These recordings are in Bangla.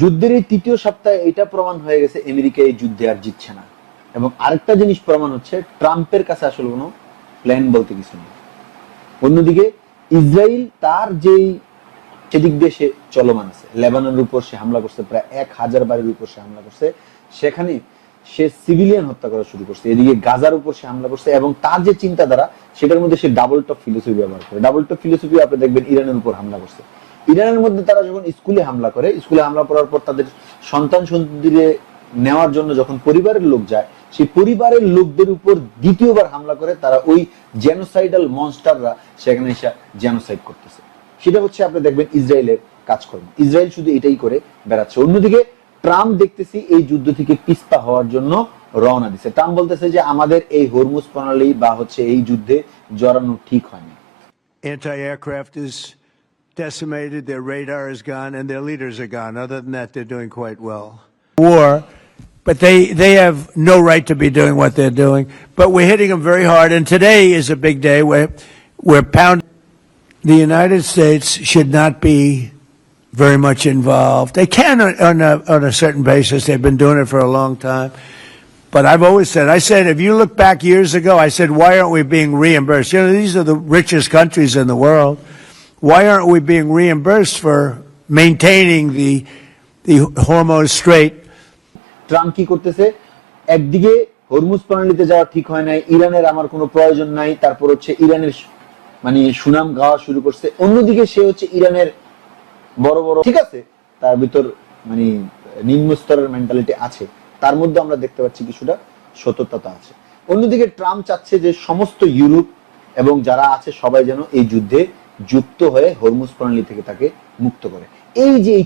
যুদ্ধের এই তৃতীয় সপ্তাহে এটা প্রমাণ হয়ে গেছে আমেরিকা এই যুদ্ধে আর জিতছে না। এবং আরেকটা জিনিস প্রমাণ হচ্ছে ট্রাম্পের কাছে আসলে কোনো প্ল্যান বলতে কিছু নেই। অন্যদিকে ইসরায়েল তার যেই সেদিক দিয়ে সে চলমান আছে, লেবাননের উপর সে হামলা করছে, প্রায় 1000 বাড়ির উপর সে হামলা করছে, সেখানে সে সিভিলিয়ান হত্যা করা শুরু করছে। এদিকে গাজার উপর সে হামলা করছে এবং তার যে চিন্তাধারা সেটার মধ্যে সে ডাবল টপ ফিলোসফি ব্যবহার করে। ডাবল টপ ফিলোসফি আপনি দেখবেন ইরানের উপর হামলা করছে। ইরানের মধ্যে তারা যখন স্কুলে হামলা করে, স্কুলে হামলা করার পর তাদের সন্তান সন্ততিরে নেওয়ার জন্য যখন পরিবারের লোক যায়, সেই পরিবারের লোকদের উপর দ্বিতীয়বার হামলা করে তারা ওই জেনোসাইডাল মনস্টাররা সেখানে এসে জেনোসাইড করতেছে। সেটা হচ্ছে আপনি দেখবেন ইসরায়েলের কাজকর্ম। ইসরায়েল শুধু এটাই করে বেড়াচ্ছে। অন্যদিকে ট্রাম্প দেখতেছি এই যুদ্ধ থেকে পিছপা হওয়ার জন্য রওনা দিচ্ছে। ট্রাম্প বলতেছে যে আমাদের এই হরমুজ প্রণালী বা হচ্ছে এই যুদ্ধে জড়ানো ঠিক হয়নি। Anti-aircraft is decimated, their radar is gone, and their leaders are gone. Other than that, they're doing quite well. War, but they have no right to be doing what they're doing. But we're hitting them very hard, and today is a big day where we're pounding. The United States should not be very much involved. They can on a certain basis. They've been doing it for a long time. But I've always said, if you look back years ago, I said, why aren't we being reimbursed? You know, these are the richest countries in the world. Why aren't we being reimbursed for maintaining the Hormuz Strait? Trump কি করতেছে? একদিকে হরমুজ প্রণালীতে যাওয়া ঠিক হয় নাই, ইরানের আমার কোনো প্রয়োজন নাই, তারপর হচ্ছে ইরানের মানে সুনাম গাওয়া শুরু করছে। অন্যদিকে সে হচ্ছে ইরানের বড় বড়, ঠিক আছে, তার ভিতর মানে নিম্ন স্তরের মেন্টালিটি আছে, তার মধ্যে আমরা দেখতে পাচ্ছি কিছুটা সততা আছে। অন্যদিকে ট্রাম্প চাচ্ছে যে সমস্ত ইউরোপ এবং যারা আছে সবাই যেন এই যুদ্ধে যুক্ত হয়ে হরমুজ প্রণালী থেকে তাকে মুক্ত করে। এই যে এই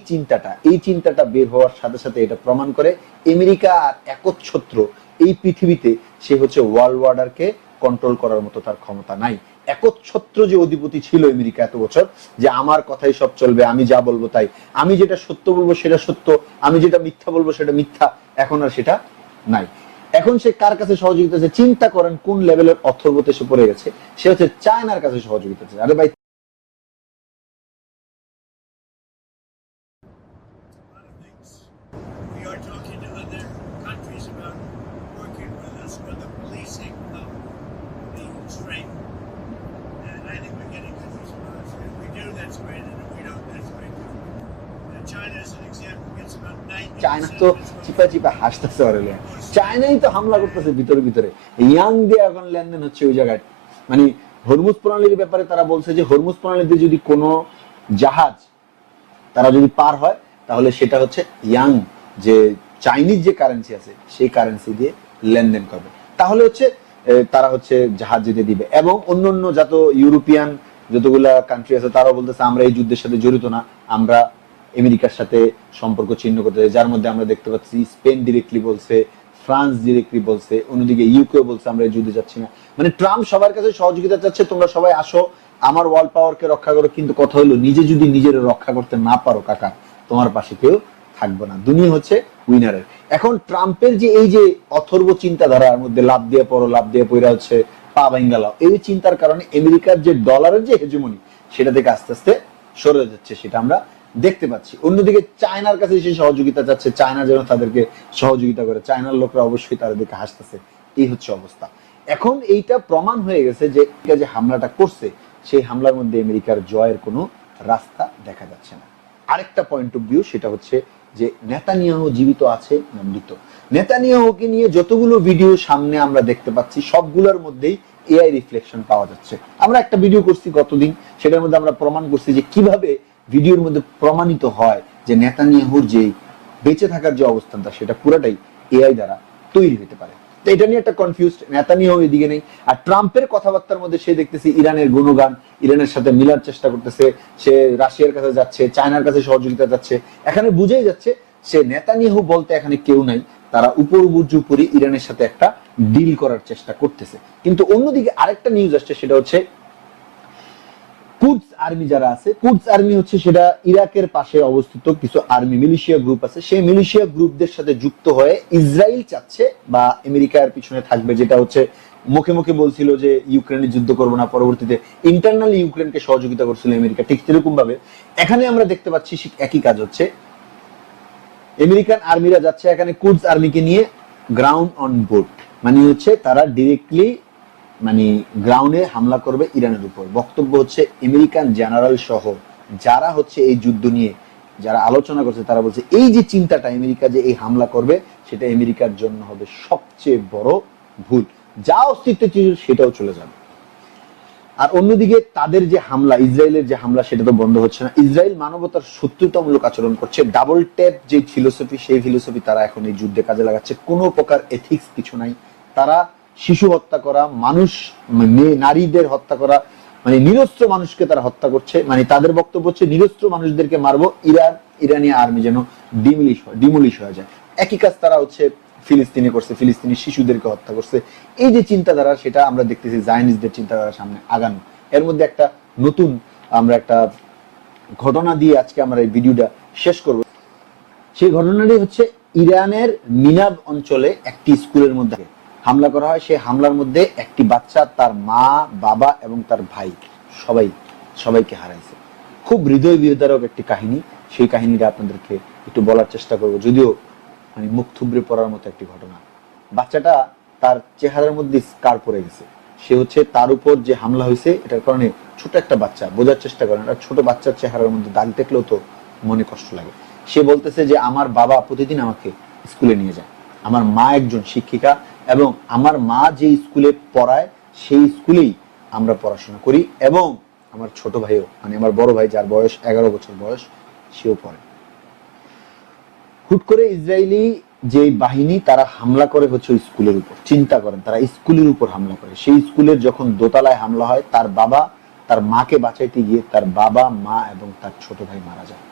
চিন্তাটা বের হওয়ার সাথে সাথে এটা প্রমাণ করে আমেরিকা আর একচ্ছত্র এই পৃথিবীতে সে হচ্ছে ওয়ার্ল্ড অর্ডারকে কন্ট্রোল করার মতো তার ক্ষমতা নাই। একচ্ছত্র যে অধিপতি ছিল আমেরিকা এত বছর, যে আমার কথাই সব চলবে, আমি যা বলবো তাই, আমি যেটা সত্য বলবো সেটা সত্য, আমি যেটা মিথ্যা বলবো সেটা মিথ্যা, এখন আর সেটা নাই। এখন সে কার কাছে সহযোগিতা চায়? চিন্তা করেন কোন লেভেলের অথর্বতে সে পড়ে গেছে। সে হচ্ছে চায়নার কাছে সহযোগিতা চায়। আরে ভাই, চায়না তো চিপা চিপা হাসতেছে, চায়নাই তো হামলা করতেছে ভিতরে ভিতরে। ইয়াং দিয়ে এখন লেনদেন হচ্ছে ওই জায়গায়। মানে হরমুজ প্রণালীর ব্যাপারে তারা বলছে যে হরমুজ প্রণালীতে যদি কোনো জাহাজ তারা যদি পার হয় তাহলে সেটা হচ্ছে ইয়াং যে চাইনিজ যে কারেন্সি আছে সেই কারেন্সি দিয়ে লেনদেন করবে, তাহলে হচ্ছে তারা হচ্ছে জাহাজ যেতে দিবে। এবং অন্যান্য যত ইউরোপিয়ান যতগুলা কান্ট্রি আছে তারাও বলতেছে আমরা এই যুদ্ধের সাথে জড়িত না, আমরা আমেরিকার সাথে সম্পর্ক ছিন্ন করতে চাই। যার মধ্যে আমরা দেখতে পাচ্ছি স্পেন ডিরেক্টলি বলছে, ফ্রান্স ডিরেক্টলি বলছে, অন্যদিকে ইউকে বলছে আমরা এই যুদ্ধে যাচ্ছি না। মানে ট্রাম্প সবার কাছে সহযোগিতা চাচ্ছে, তোমরা সবাই আসো আমার ওয়ার্ল্ড পাওয়ারকে রক্ষা করো। কিন্তু কথা হলো নিজে যদি নিজের রক্ষা করতে না পারো কাকা, তোমার পাশে কেউ থাকবে না। দুনিয়া হচ্ছে উইনারের। এখন ট্রাম্পের যে এই যে অথর্ব চিন্তাধারার মধ্যে লাভ দিয়ে পড়ো, লাভ দিয়ে পড়া হচ্ছে পা ভাঙ্গালাও, এই চিন্তার কারণে আমেরিকার যে ডলারের যে হেজমনি সেটা থেকে আস্তে আস্তে সরে যাচ্ছে, সেটা আমরা দেখতে পাচ্ছি। অন্যদিকে চায়নার কাছে সে সহযোগিতা চাচ্ছে, চায়না যেন তাদেরকে সহযোগিতা করে, চায়নার লোকরা অবশ্যই তাদের দিকে হাসতেছে। এই হচ্ছে অবস্থা। এখন এইটা প্রমাণ হয়ে গেছে যে যে হামলাটা করছে সেই হামলার মধ্যে আমেরিকার জয়ের কোনো রাস্তা দেখা যাচ্ছে না। আরেকটা পয়েন্ট অফ ভিউ সেটা হচ্ছে যে নেতানিয়াহু জীবিত আছে না মৃত। নেতানিয়াহুকে নিয়ে যতগুলো ভিডিও সামনে আমরা দেখতে পাচ্ছি সবগুলোর মধ্যেই এআই রিফ্লেকশন পাওয়া যাচ্ছে। আমরা একটা ভিডিও করছি গতদিন, সেটার মধ্যে আমরা প্রমাণ করছি যে কিভাবে ভিডিওর মধ্যে প্রমাণিত হয় যে নেতানিয়াহুর যে বেঁচে থাকার যে অবস্থানটা সেটা পুরোটাই এআই দ্বারা তৈরি হতে পারে। তো এটা নিয়ে একটা কনফিউজড নেতানিয়াহু এদিকে নেই। আর ট্রাম্পের কথাবার্তার মধ্যে সে দেখতেছি ইরানের গুণগান, ইরানের সাথে মিলার চেষ্টা করতেছে, সে রাশিয়ার কাছে যাচ্ছে, চায়নার কাছে সহযোগিতা যাচ্ছে। এখানে বুঝেই যাচ্ছে সে নেতানিয়াহু বলতে এখানে কেউ নাই, তারা উপর উপরি ইরানের সাথে একটা ডিল করার চেষ্টা করতেছে। কিন্তু অন্যদিকে আরেকটা নিউজ আসছে, সেটা হচ্ছে কুদস আর্মি যারা আছে, কুদস আর্মি হচ্ছে সেটা ইরাকের পাশে অবস্থিত কিছু আর্মি মিলিশিয়া গ্রুপ আছে, সেই মিলিশিয়া গ্রুপদের সাথে যুক্ত হয়ে ইসরায়েল চাচ্ছে বা আমেরিকার পিছনে থাকবে, যেটা হচ্ছে মুখে মুখে বলছিল যে ইউক্রেনের যুদ্ধ করবো না, পরবর্তীতে ইন্টারনালি ইউক্রেনকে সহযোগিতা করছিল আমেরিকা। ঠিক সেরকম ভাবে এখানে আমরা দেখতে পাচ্ছি একই কাজ হচ্ছে। আমেরিকান আর্মিরা যাচ্ছে এখানে কুডস আর্মিকে নিয়ে গ্রাউন্ড অন বোর্ড, মানে হচ্ছে তারা ডিরেক্টলি মানে গ্রাউন্ডে হামলা করবে ইরানের উপর। বক্তব্য হচ্ছে আমেরিকান জেনারেল সহ যারা হচ্ছে এই যুদ্ধ নিয়ে যারা আলোচনা করছে তারা বলছে এই যে চিন্তাটা আমেরিকা যে এই হামলা করবে সেটা আমেরিকার জন্য হবে সবচেয়ে বড় ভুল, যা অস্তিত্ব ছিল সেটাও চলে যাবে। আর অন্যদিকে তাদের যে হামলা, ইসরায়েলের যে হামলা সেটা তো বন্ধ হচ্ছে না। ইসরায়েল মানবতার শত্রুতামূলক আচরণ করছে, ডাবল ট্যাপ যে ফিলোসফি সেই ফিলোসফি তারা এখন এই যুদ্ধে কাজে লাগাচ্ছে। কোনো প্রকার এথিক্স কিছু নাই। তারা শিশু হত্যা করা, মানুষ মেয়ে নারীদের হত্যা করা, মানে নিরস্ত্র মানুষকে তারা হত্যা করছে। মানে তাদের বক্তব্য হচ্ছে নিরস্ত্র মানুষদেরকে মারবো, ইরানি আর্মি যেন ডিমোলিশ হয়ে যায়। একই কাজ তারা হচ্ছে ফিলিস্তিনে করছে, ফিলিস্তিনি শিশুদেরকে হত্যা করছে। এই যে চিন্তাধারা সেটা আমরা দেখতেছি জায়নিস্টদের চিন্তাধারার সামনে আগানো। এর মধ্যে একটা নতুন আমরা একটা ঘটনা দিয়ে আজকে আমরা এই ভিডিওটা শেষ করব। সেই ঘটনাটি হচ্ছে ইরানের মিনাব অঞ্চলে একটি স্কুলের মধ্যে হামলা করা হয়। সেই হামলার মধ্যে একটি বাচ্চা তার মা, বাবা এবং তার ভাই সবাইকে হারাইছে। খুব হৃদয় বিদারক একটি কাহিনী। সেই কাহিনীটা আপনাদেরকে একটু বলার চেষ্টা করব, যদিও মানে মুখ থুবড়ে পড়ার মতো একটি ঘটনা। বাচ্চাটা তার চেহারার মধ্যে স্কার পড়ে গেছে। সে হচ্ছে তার উপর যে হামলা হয়েছে এটার কারণে, ছোট একটা বাচ্চা, বোঝার চেষ্টা করেন, একটা ছোট বাচ্চার চেহারার মধ্যে দাগ দেখলেও তো মনে কষ্ট লাগে। সে বলতেছে যে আমার বাবা প্রতিদিন আমাকে স্কুলে নিয়ে যায়, আমার মা একজন শিক্ষিকা এবং আমার মা যে স্কুলে পড়ায় সেই স্কুলেই আমরা পড়াশোনা করি এবং আমার ছোট ভাইও, মানে আমার বড় ভাই যার বয়স 11 বছর বয়স, সেও পড়ে। হুট করে ইসরায়েলি যে বাহিনী তারা হামলা করে হচ্ছে ওই স্কুলের উপর। চিন্তা করেন, তারা স্কুলের উপর হামলা করে। সেই স্কুলের যখন দোতলায় হামলা হয়, তার বাবা তার মাকে বাঁচাইতে গিয়ে তার বাবা, মা এবং তার ছোট ভাই মারা যায়।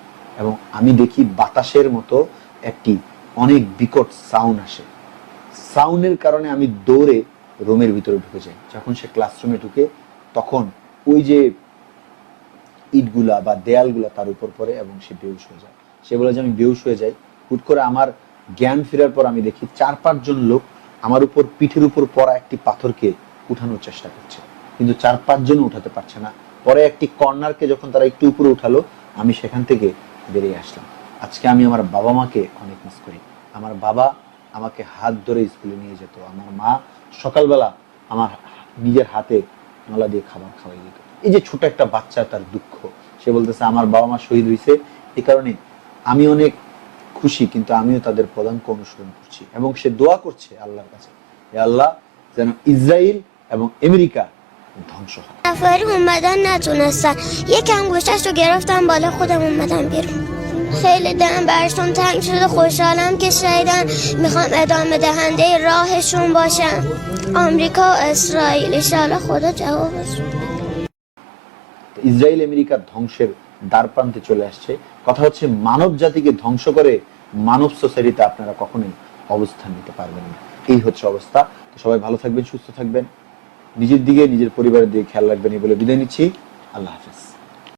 এবং আমি দেখি বাতাসের মতো একটি অনেক বিকট সাউন্ড আসে। সাউন্ডের কারণে আমি দৌড়ে রুমের ভিতরে ঢুকে যাই। যখন সে ক্লাসরুমে ঢুকে তখন ওই যে ইটগুলা বা দেয়ালগুলা তার উপর পড়ে এবং সে বেহুশ হয়ে যায়। সে বলে যে আমি বেহুশ হয়ে যাই। হুট করে আমার জ্ঞান ফেরার পর আমি দেখি 4-5 জন লোক আমার উপর পিঠের উপর পড়া একটি পাথরকে উঠানোর চেষ্টা করছে, কিন্তু 4-5 জন উঠাতে পারছে না। পরে একটি কর্নারকে যখন তারা একটু উপরে উঠালো, আমি সেখান থেকে বেরিয়ে আসলাম। আজকে আমি আমার বাবা মাকে অনেক মিস করি। আমার বাবা আমাকে হাত ধরে স্কুলে নিয়ে যেত, আমার মা সকালবেলা আমার নিজের হাতে নলা দিয়ে খাবার খাওয়াই দিত। এই যে ছোট একটা বাচ্চা, তার দুঃখ, সে বলতেছে আমার বাবা মা শহীদ হয়েছে, এই কারণে আমি অনেক খুশি, কিন্তু আমিও তাদের পদাঙ্ক অনুসরণ করছি। এবং সে দোয়া করছে আল্লাহর কাছে, হে আল্লাহ যেন ইসরায়েল এবং আমেরিকা ধ্বংস হয়। نفری اومدن نتونستن یکم گوشش رو گرفتم بالا خودم اومدم بیرون. خیلی دلم برشون تنگ شده، خوشحالم که شهیدن. میخوام ادامه دهنده راهشون باشم. آمریکا و اسرائیل انشالله خدا جوابشون بده. ইসরায়েল আমেরিকা ধ্বংসের দ্বারপ্রান্তে চলে আসছে। কথা হচ্ছে মানব জাতিকে ধ্বংস করে মানব সোসাইটিতে আপনারা কখনোই অবস্থান নিতে পারবেন না। এই হচ্ছে অবস্থা। সবাই ভালো থাকবেন, সুস্থ থাকবেন, নিজের দিকে নিজের পরিবারের দিকে খেয়াল রাখবেন এই বলে বিদায় নিচ্ছি। আল্লাহ হাফেজ।